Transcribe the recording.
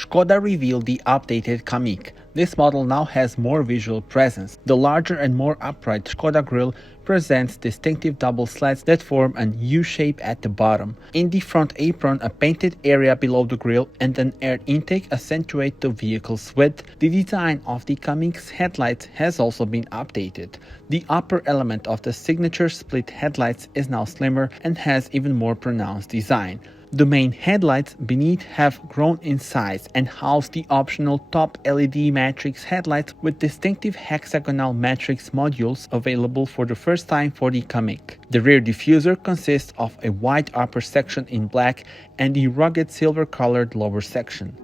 Škoda revealed the updated KAMIQ. This model now has more visual presence. The larger and more upright Škoda grille presents distinctive double slats that form an U shape at the bottom. In the front apron, a painted area below the grille and an air intake accentuate the vehicle's width. The design of the KAMIQ's headlights has also been updated. The upper element of the signature split headlights is now slimmer and has even more pronounced design. The main headlights beneath have grown in size and house the optional top LED matrix headlights with distinctive hexagonal matrix modules available for the first time for the KAMIQ. The rear diffuser consists of a white upper section in black and the rugged silver-colored lower section.